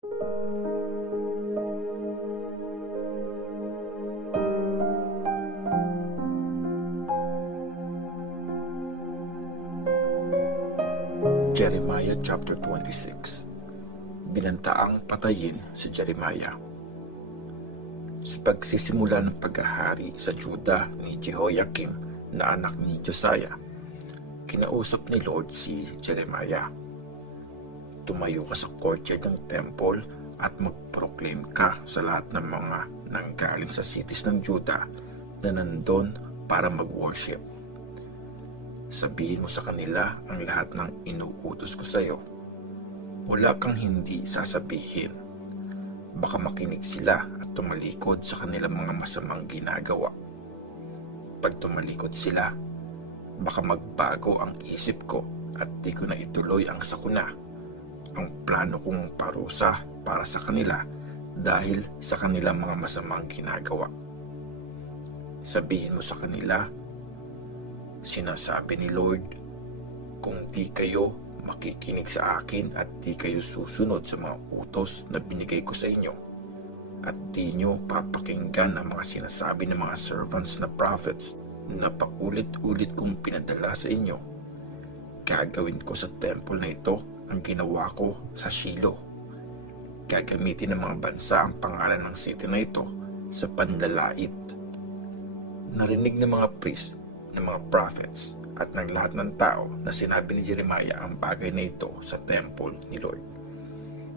Jeremiah chapter 26. Binantaang patayin si Jeremiah. Sa pagsisimula ng paghahari sa Juda ni Jehoiakim na anak ni Josiah, kinausap ni Lord si Jeremiah. Tumayo ka sa courtyard ng temple at mag-proclaim ka sa lahat ng mga nanggaling sa cities ng Juda na nandun para mag-worship. Sabihin mo sa kanila ang lahat ng inuutos ko sa iyo. Wala kang hindi sasabihin. Baka makinig sila at tumalikod sa kanilang mga masamang ginagawa. Pag tumalikod sila, baka magbago ang isip ko at di ko na ituloy ang sakuna, ang plano kong parusa para sa kanila dahil sa kanilang mga masamang ginagawa. Sabihin mo sa kanila, sinasabi ni Lord, kung di kayo makikinig sa akin at di kayo susunod sa mga utos na binigay ko sa inyo, at di nyo papakinggan ang mga sinasabi ng mga servants na prophets na paulit-ulit kong pinadala sa inyo, gagawin ko sa temple na ito ang ginawa ko sa Shiloh. Gagamitin ng mga bansa ang pangalan ng city na ito sa panlalait. Narinig ng mga priest, ng mga prophets at ng lahat ng tao na sinabi ni Jeremiah ang bagay na ito sa temple ni Lord.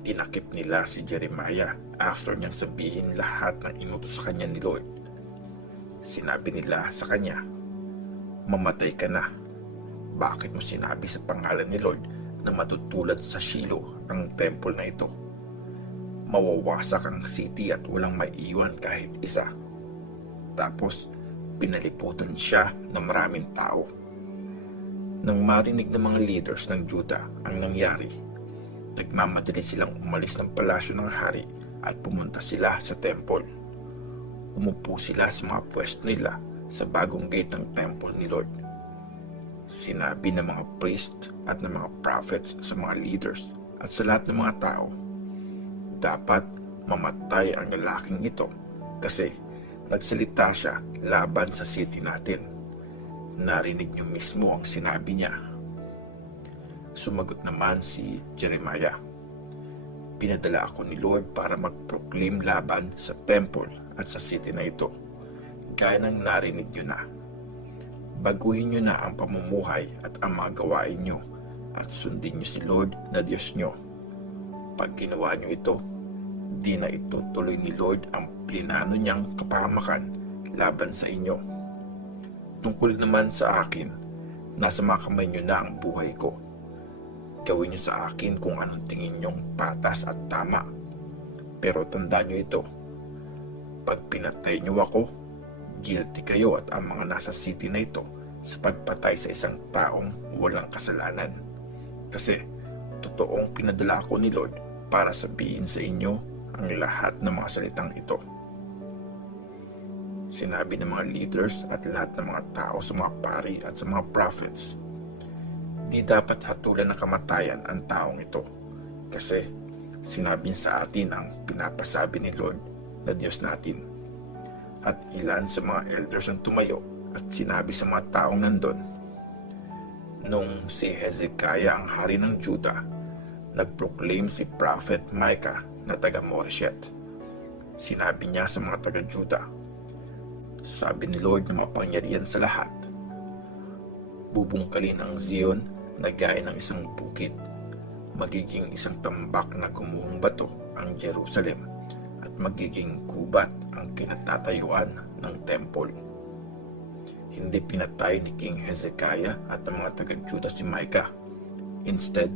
Tinakip nila si Jeremiah after niyang sabihin lahat ng inutos sa kanya ni Lord. Sinabi nila sa kanya, mamatay ka na. Bakit mo sinabi sa pangalan ni Lord na matutulad sa Shiloh ang temple na ito? Mawawasak ang city at walang maiiwan kahit isa. Tapos, pinaliputan siya ng maraming tao. Nang marinig ng mga leaders ng Juda ang nangyari, nagmamadali silang umalis ng palasyo ng hari at pumunta sila sa temple. Umupo sila sa mga pwesto nila sa bagong gate ng temple ni Lord. Sinabi ng mga priest at ng mga prophets sa mga leaders at sa lahat ng mga tao, dapat mamatay ang lalaking ito kasi nagsalita siya laban sa city natin. Narinig niyo mismo ang sinabi niya. Sumagot naman si Jeremiah, pinadala ako ni Lord para mag-proclaim laban sa temple at sa city na ito, gaya ng narinig niyo na. Baguhin niyo na ang pamumuhay at ang mga gawain niyo at sundin niyo si Lord na Diyos niyo. Pag ginawa niyo ito, di na itutuloy ni Lord ang plinano niyang kapahamakan laban sa inyo. Tungkol naman sa akin, nasa mga kamay niyo na ang buhay ko. Gawin niyo sa akin kung anong tingin niyong patas at tama. Pero tandaan niyo ito, pag pinatay niyo ako, guilty kayo at ang mga nasa city na ito sa pagpatay sa isang taong walang kasalanan. Kasi totoong pinadala ako ni Lord para sabihin sa inyo ang lahat ng mga salitang ito. Sinabi ng mga leaders at lahat ng mga tao sa mga pari at sa mga prophets, di dapat hatulan ng kamatayan ang taong ito kasi sinabi niya sa atin ang pinapasabi ni Lord na Diyos natin. At ilan sa mga elders ang tumayo at sinabi sa mga taong nandun, nung si Hezekiah ang hari ng Juda, nagproclaim si Prophet Micah na taga Moreshet. Sinabi niya sa mga taga Juda, sabi ni Lord na mapangyarihan sa lahat, bubungkalin ang Zion na gaya ng isang bukid, magiging isang tambak na gumuhong bato ang Jerusalem at magiging gubat ang kinatatayuan ng temple. Hindi pinatay ni King Hezekiah at ang mga taga Juda si Micah. Instead,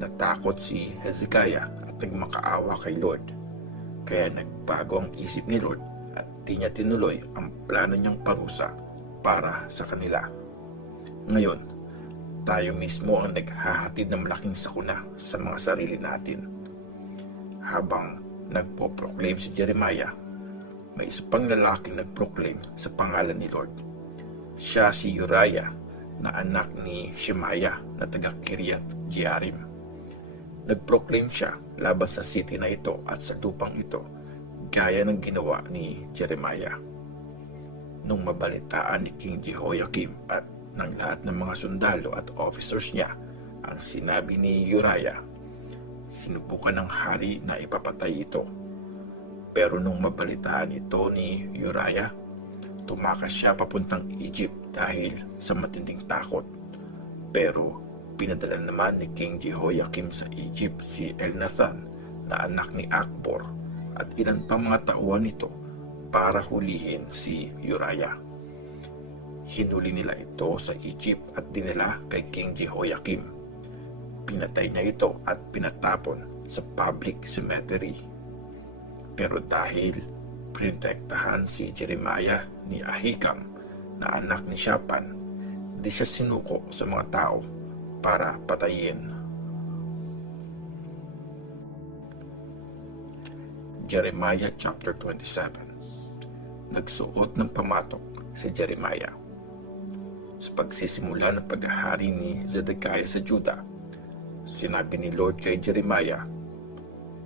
natakot si Hezekiah at nagmakaawa kay Lord. Kaya nagbago ang isip ni Lord at di niya tinuloy ang plano niyang parusa para sa kanila. Ngayon, tayo mismo ang naghahatid ng malaking sakuna sa mga sarili natin. Habang nagpo-proclaim si Jeremiah, may isa pang lalaking nag-proclaim sa pangalan ni Lord. Siya si Uriah na anak ni Shemaiah na taga Kiriath Jearim. Nag-proclaim siya laban sa city na ito at sa lupang ito, gaya ng ginawa ni Jeremiah. Nung mabalitaan ni King Jehoiakim at ng lahat ng mga sundalo at officers niya ang sinabi ni Uriah, sinubukan ng hari na ipapatay ito. Pero nung mabalitaan ito ni Uriah, tumakas siya papuntang Egypt dahil sa matinding takot. Pero pinadala naman ni King Jehoiakim sa Egypt si Elnathan na anak ni Akbor at ilan pa mga tauhan nito para hulihin si Uriah. Hinuli nila ito sa Egypt at dinala kay King Jehoiakim. Pinatay niya ito at pinatapon sa public cemetery. Pero dahil protektahan si Jeremiah ni Ahikam na anak ni Shaphan, di siya sinuko sa mga tao para patayin. Jeremiah chapter 27. Nagsuot ng pamatok si Jeremiah. Sa pagsisimula ng paghahari ni Zedekiah sa Juda, sinabi ni Lord kay Jeremiah,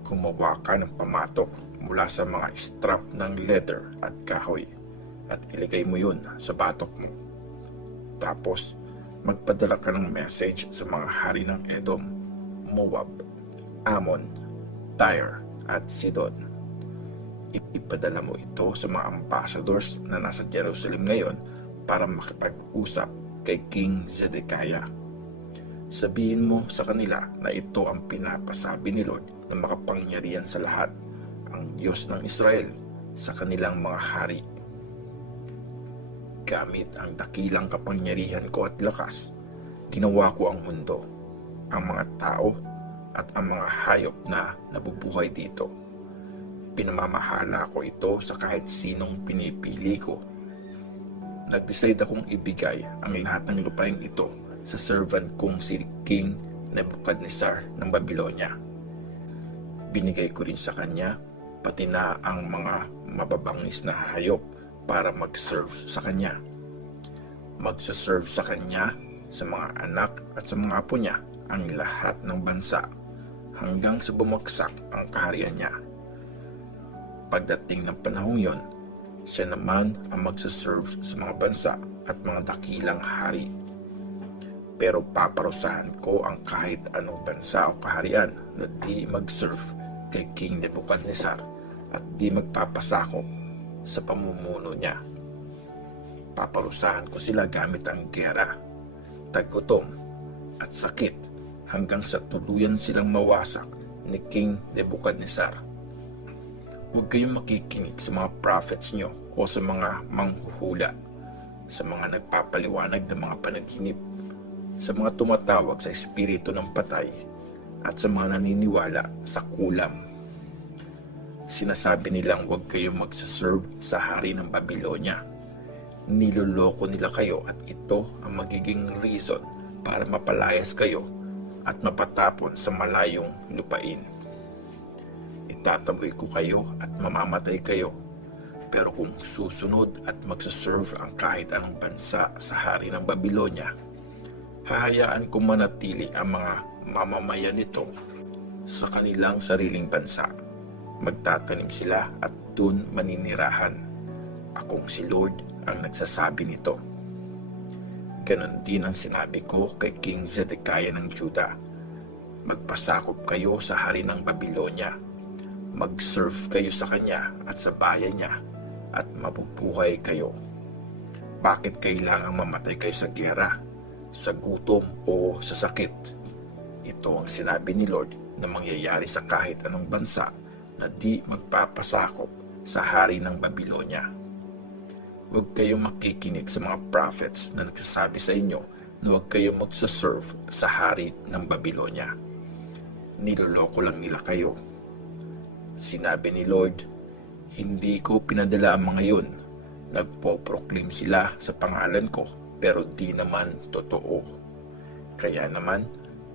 gumawa ka ng pamatok mula sa mga strap ng leather at kahoy at ilagay mo yun sa batok mo. Tapos, magpadala ka ng message sa mga hari ng Edom, Moab, Ammon, Tyre at Sidon. Ipadala mo ito sa mga ambassadors na nasa Jerusalem ngayon para makipag-usap kay King Zedekiah. Sabihin mo sa kanila na ito ang pinapasabi ni Lord na makapangyarihan sa lahat, ang Diyos ng Israel sa kanilang mga hari. Gamit ang dakilang kapangyarihan ko at lakas, ginawa ko ang mundo, ang mga tao at ang mga hayop na nabubuhay dito. Pinamamahala ko ito sa kahit sinong pinipili ko. Nag-decide akong ibigay ang lahat ng lupain ito sa servant kong si King Nebuchadnezzar ng Babylonia. Binigay ko rin sa kanya pati na ang mga mababangis na hayop para mag-serve sa kanya. Magsaserve sa kanya, sa mga anak at sa mga apo niya ang lahat ng bansa hanggang sa bumagsak ang kaharian niya. Pagdating ng panahong yon, siya naman ang magsaserve sa mga bansa at mga dakilang hari. Pero paparusahan ko ang kahit anong bansa o kaharian na di mag-serve kay King Nebuchadnezzar at di magpapasakop sa pamumuno niya. Paparusahan ko sila gamit ang gera, taggutom at sakit hanggang sa tuluyan silang mawasak ni King Nebuchadnezzar. Huwag kayong makikinig sa mga prophets nyo o sa mga manghuhula, sa mga nagpapaliwanag ng mga panaginip, sa mga tumatawag sa espiritu ng patay, at sa mga naniniwala sa kulam. Sinasabi nilang huwag kayong magsaserve sa hari ng Babylonia. Niloloko nila kayo at ito ang magiging reason para mapalayas kayo at mapatapon sa malayong lupain. Itataboy ko kayo at mamamatay kayo. Pero kung susunod at magsaserve ang kahit anong bansa sa hari ng Babylonia, hahayaan ko manatili ang mga mamamayan nito sa kanilang sariling bansa. Magtatanim sila at dun maninirahan. Akong si Lord ang nagsasabi nito. Ganon din ang sinabi ko kay King Zedekiah ng Juda. Magpasakop kayo sa hari ng Babylonia. Mag-serve kayo sa kanya at sa bayan niya at mabubuhay kayo. Bakit kailangang mamatay kayo sa giyera, sa gutom o sa sakit? Ito ang sinabi ni Lord na mangyayari sa kahit anong bansa na di magpapasakop sa hari ng Babylonia. Huwag kayong makikinig sa mga prophets na nagsasabi sa inyo na huwag kayong magsaserve sa hari ng Babylonia. Niloloko lang nila kayo. Sinabi ni Lord, hindi ko pinadala ang mga yun. Nagpo-proclaim sila sa pangalan ko pero di naman totoo. Kaya naman,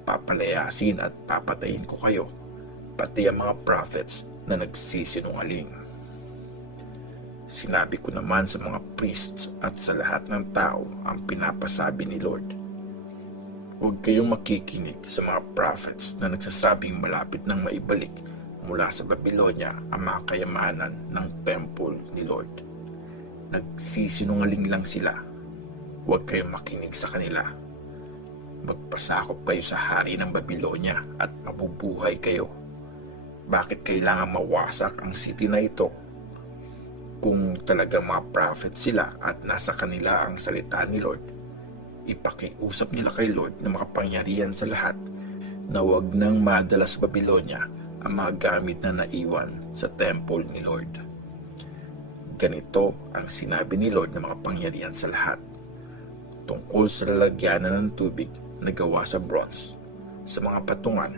papalayasin at papatayin ko kayo, pati ang mga prophets na nagsisinungaling. Sinabi ko naman sa mga priests at sa lahat ng tao ang pinapasabi ni Lord. Huwag kayong makikinig sa mga prophets na nagsasabing malapit nang maibalik mula sa Babylonia ang mga kayamanan ng temple ni Lord. Nagsisinungaling lang sila. Huwag kayong makinig sa kanila. Magpasakop kayo sa hari ng Babylonia at mabubuhay kayo. Bakit kailangan mawasak ang city na ito? Kung talagang mga prophet sila at nasa kanila ang salita ni Lord, ipakiusap nila kay Lord na makapangyarihan sa lahat na huwag nang madala sa Babylonia ang mga gamit na naiwan sa temple ni Lord. Ganito ang sinabi ni Lord na makapangyarihan sa lahat tungkol sa lalagyanan ng tubig na gawa sa bronze, sa mga patungan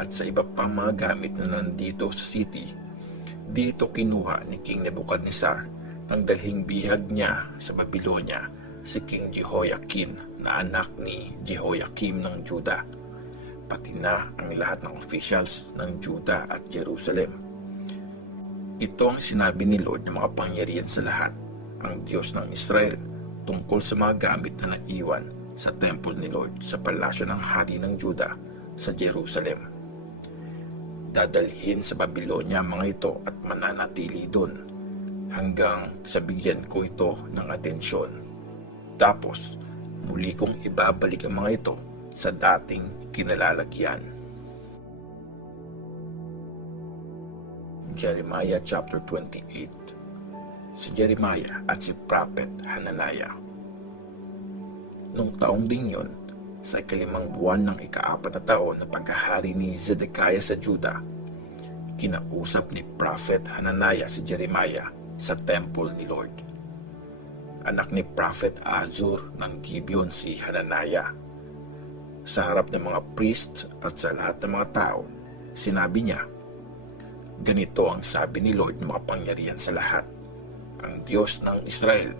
at sa iba pang mga gamit na nandito sa city. Dito kinuha ni King Nebuchadnezzar ang dalhing bihag niya sa Babylonia si King Jehoiakim na anak ni Jehoiakim ng Juda, pati na ang lahat ng officials ng Juda at Jerusalem. Ito ang sinabi ni Lord na makapangyarihan sa lahat, ang Diyos ng Israel, tungkol sa mga gamit na naiwan sa temple ni Lord sa palasyo ng hari ng Juda sa Jerusalem. Dadalhin sa Babylonia ang mga ito at mananatili doon hanggang sa bigyan ko ito ng atensyon. Tapos, muli kong ibabalik ang mga ito sa dating kinalalagyan. Jeremiah chapter 28. Si Jeremiah at si Prophet Hananiah. Nung taong din yun, sa ikalimang buwan ng ika-4 na taon na paghahari ni Zedekiah sa Juda, kinausap ni Prophet Hananiah si Jeremiah sa temple ni Lord. Anak ni Prophet Azur ng Gibeon si Hananiah. Sa harap ng mga priests at sa lahat ng mga tao, sinabi niya, ganito ang sabi ni Lord na makapangyarihan sa lahat, ang Diyos ng Israel.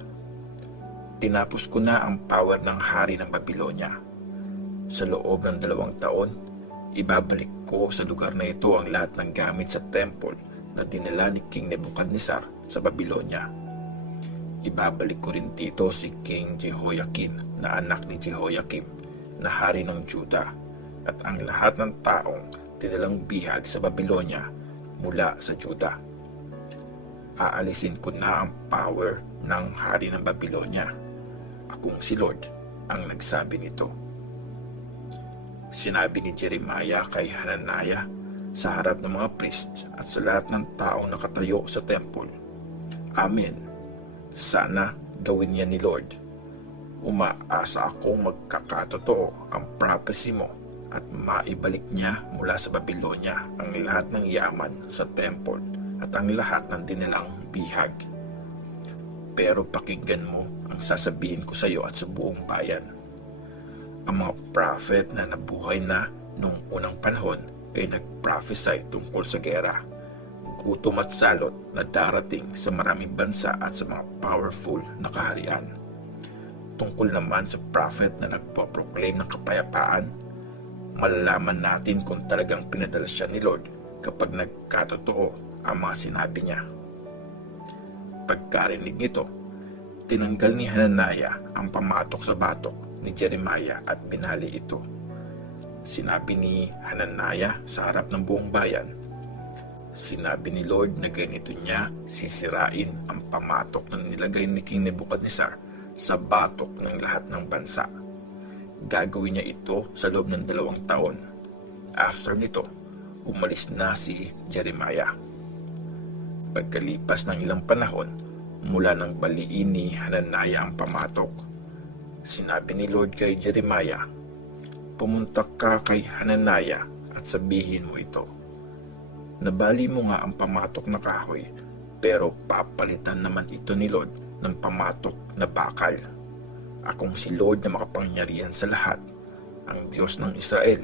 Tinapos ko na ang power ng hari ng Babylonia. Sa loob ng 2 taon, ibabalik ko sa lugar na ito ang lahat ng gamit sa temple na dinala ni King Nebuchadnezzar sa Babylonia. Ibabalik ko rin dito si King Jehoiakim na anak ni Jehoiakim na hari ng Juda at ang lahat ng taong dinalang bihag sa Babylonia mula sa Juda. Aalisin ko na ang power ng hari ng Babylonia. Akong si Lord ang nagsabi nito. Sinabi ni Jeremiah kay Hananiah sa harap ng mga priest at sa lahat ng taong nakatayo sa temple, Amen. Sana gawin niya ni Lord. Umaasa akong magkakatotoo ang prophecy mo at maibalik niya mula sa Babylonia ang lahat ng yaman sa temple at ang lahat ng dinilang bihag. Pero pakinggan mo ang sasabihin ko sa iyo at sa buong bayan. Ang mga prophet na nabuhay na noong unang panahon ay nag-prophesy tungkol sa gera, gutom at salot na darating sa maraming bansa at sa mga powerful na kaharian. Tungkol naman sa prophet na nagpo-proclaim ng kapayapaan, malalaman natin kung talagang pinadala siya ni Lord kapag nagkatotoo ang mga sinabi niya. Pagkarinig nito, tinanggal ni Hananiah ang pamatok sa batok ni Jeremiah at binali ito. Sinabi ni Hananiah sa harap ng buong bayan, sinabi ni Lord na ganito niya sisirain ang pamatok na nilagay ni King Nebuchadnezzar sa batok ng lahat ng bansa. Gagawin niya ito sa loob ng 2 taon. After nito, umalis na si Jeremiah. Pagkalipas ng ilang panahon, mula nang baliin ni Hananiah ang pamatok, sinabi ni Lord kay Jeremiah, pumunta ka kay Hananiah at sabihin mo ito. Nabali mo nga ang pamatok na kahoy, pero papalitan naman ito ni Lord ng pamatok na bakal. Akong si Lord na makapangyarihan sa lahat, ang Diyos ng Israel.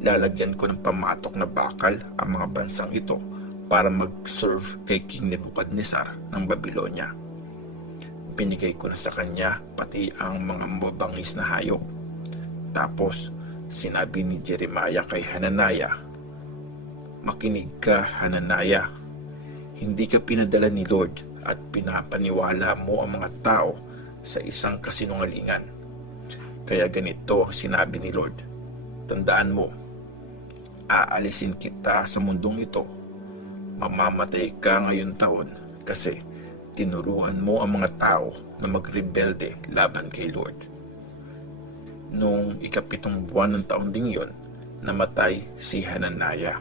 Lalagyan ko ng pamatok na bakal ang mga bansang ito para mag-serve kay King Nebuchadnezzar ng Babylonia. Binigay ko na sa kanya pati ang mga mababangis na hayop. Tapos, sinabi ni Jeremiah kay Hananiah, makinig ka, Hananiah. Hindi ka pinadala ni Lord at pinapaniwala mo ang mga tao sa isang kasinungalingan. Kaya ganito ang sinabi ni Lord, tandaan mo, aalisin kita sa mundong ito. Mamamatay ka ngayon taon kasi tinuruan mo ang mga tao na magrebelde laban kay Lord. Noong ika-7 buwan ng taon ding yon, namatay si Hananiah.